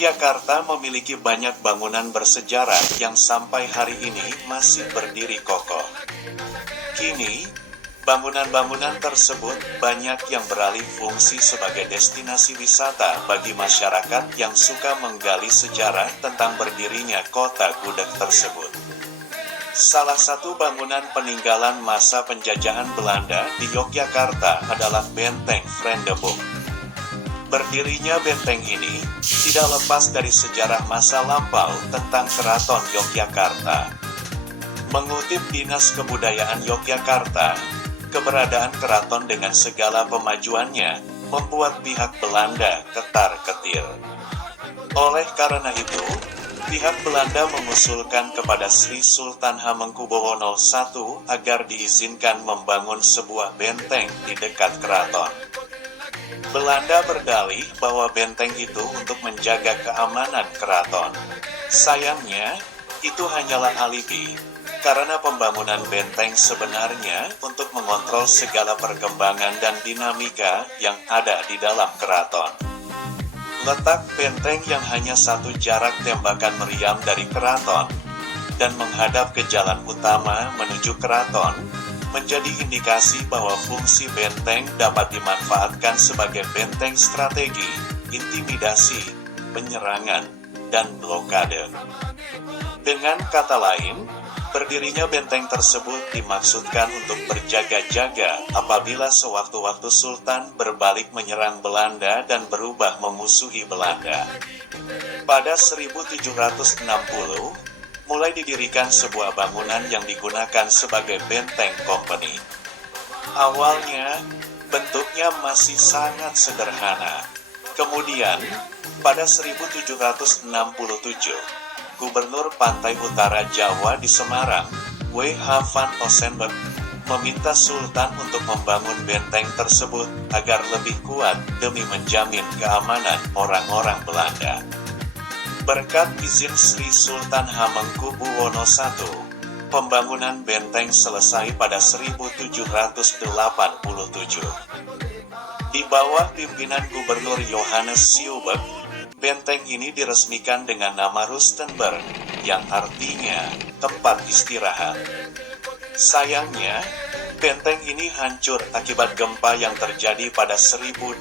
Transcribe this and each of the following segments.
Yogyakarta memiliki banyak bangunan bersejarah yang sampai hari ini masih berdiri kokoh. Kini, bangunan-bangunan tersebut banyak yang beralih fungsi sebagai destinasi wisata bagi masyarakat yang suka menggali sejarah tentang berdirinya kota gudeg tersebut. Salah satu bangunan peninggalan masa penjajahan Belanda di Yogyakarta adalah Benteng Vriendeboom. Berdirinya benteng ini tidak lepas dari sejarah masa lampau tentang Keraton Yogyakarta. Mengutip Dinas Kebudayaan Yogyakarta, keberadaan keraton dengan segala pemajuannya membuat pihak Belanda ketar-ketir. Oleh karena itu, pihak Belanda mengusulkan kepada Sri Sultan Hamengkubuwono I agar diizinkan membangun sebuah benteng di dekat keraton. Belanda berdalih bahwa benteng itu untuk menjaga keamanan keraton. Sayangnya, itu hanyalah alibi, karena pembangunan benteng sebenarnya untuk mengontrol segala perkembangan dan dinamika yang ada di dalam keraton. Letak benteng yang hanya satu jarak tembakan meriam dari keraton, dan menghadap ke jalan utama menuju keraton, menjadi indikasi bahwa fungsi benteng dapat dimanfaatkan sebagai benteng strategi, intimidasi, penyerangan, dan blokade. Dengan kata lain, berdirinya benteng tersebut dimaksudkan untuk berjaga-jaga apabila sewaktu-waktu Sultan berbalik menyerang Belanda dan berubah memusuhi Belanda. Pada 1760, mulai didirikan sebuah bangunan yang digunakan sebagai benteng company. Awalnya, bentuknya masih sangat sederhana. Kemudian, pada 1767, Gubernur Pantai Utara Jawa di Semarang, W.H. van Ossenbeek, meminta Sultan untuk membangun benteng tersebut agar lebih kuat demi menjamin keamanan orang-orang Belanda. Berkat izin Sri Sultan Hamengkubuwono I, pembangunan benteng selesai pada 1787. Di bawah pimpinan Gubernur Johannes Sieubbeek, benteng ini diresmikan dengan nama Rustenburg, yang artinya tempat istirahat. Sayangnya, benteng ini hancur akibat gempa yang terjadi pada 1867.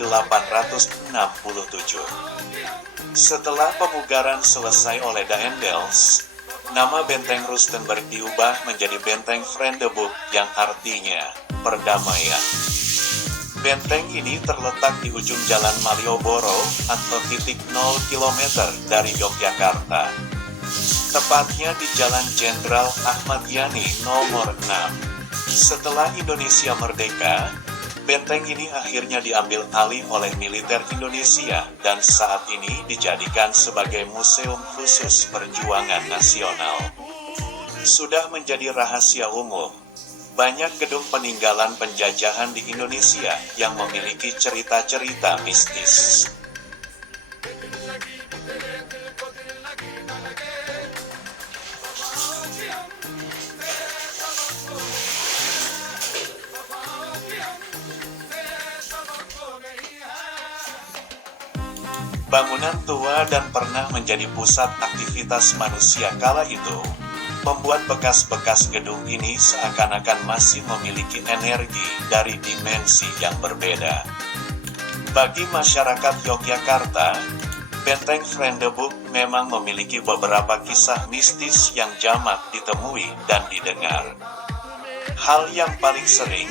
Setelah pemugaran selesai oleh Daendels, nama benteng Rustenburg diubah menjadi Benteng Vriendeboom yang artinya perdamaian. Benteng ini terletak di ujung Jalan Malioboro atau titik 0 km dari Yogyakarta. Tepatnya di Jalan Jenderal Ahmad Yani nomor 6. Setelah Indonesia merdeka, benteng ini akhirnya diambil alih oleh militer Indonesia dan saat ini dijadikan sebagai museum khusus perjuangan nasional. Sudah menjadi rahasia umum, banyak gedung peninggalan penjajahan di Indonesia yang memiliki cerita-cerita mistis. Bangunan tua dan pernah menjadi pusat aktivitas manusia kala itu, membuat bekas-bekas gedung ini seakan-akan masih memiliki energi dari dimensi yang berbeda. Bagi masyarakat Yogyakarta, Benteng Vriendeboom memang memiliki beberapa kisah mistis yang jamak ditemui dan didengar. Hal yang paling sering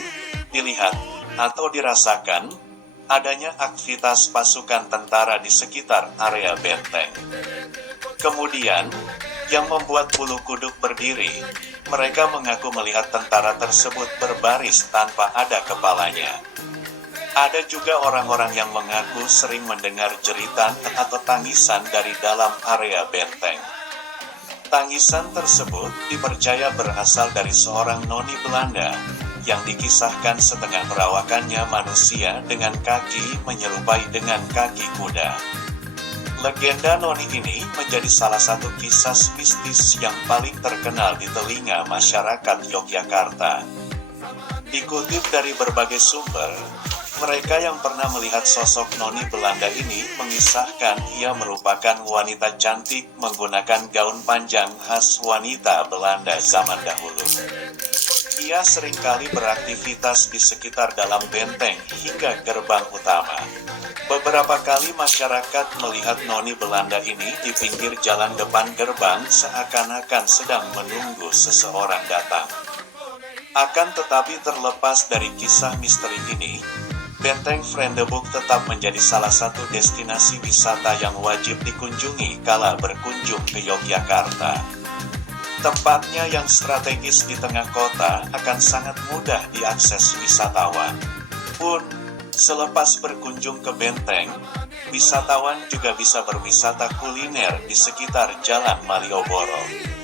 dilihat atau dirasakan adanya aktivitas pasukan tentara di sekitar area benteng. Kemudian, yang membuat bulu kuduk berdiri, mereka mengaku melihat tentara tersebut berbaris tanpa ada kepalanya. Ada juga orang-orang yang mengaku sering mendengar jeritan atau tangisan dari dalam area benteng. Tangisan tersebut dipercaya berasal dari seorang noni Belanda yang dikisahkan setengah perawakannya manusia dengan kaki menyerupai dengan kaki kuda. Legenda noni ini menjadi salah satu kisah mistis yang paling terkenal di telinga masyarakat Yogyakarta. Dikutip dari berbagai sumber, Mereka yang pernah melihat sosok noni Belanda ini mengisahkan ia merupakan wanita cantik menggunakan gaun panjang khas wanita Belanda zaman dahulu. Ia seringkali beraktivitas di sekitar dalam benteng hingga gerbang utama. Beberapa kali masyarakat melihat noni Belanda ini di pinggir jalan depan gerbang seakan-akan sedang menunggu seseorang datang. Akan tetapi terlepas dari kisah misteri ini, Benteng Vriendeboek tetap menjadi salah satu destinasi wisata yang wajib dikunjungi kala berkunjung ke Yogyakarta. Tempatnya yang strategis di tengah kota akan sangat mudah diakses wisatawan. Pun, selepas berkunjung ke benteng, wisatawan juga bisa berwisata kuliner di sekitar Jalan Malioboro.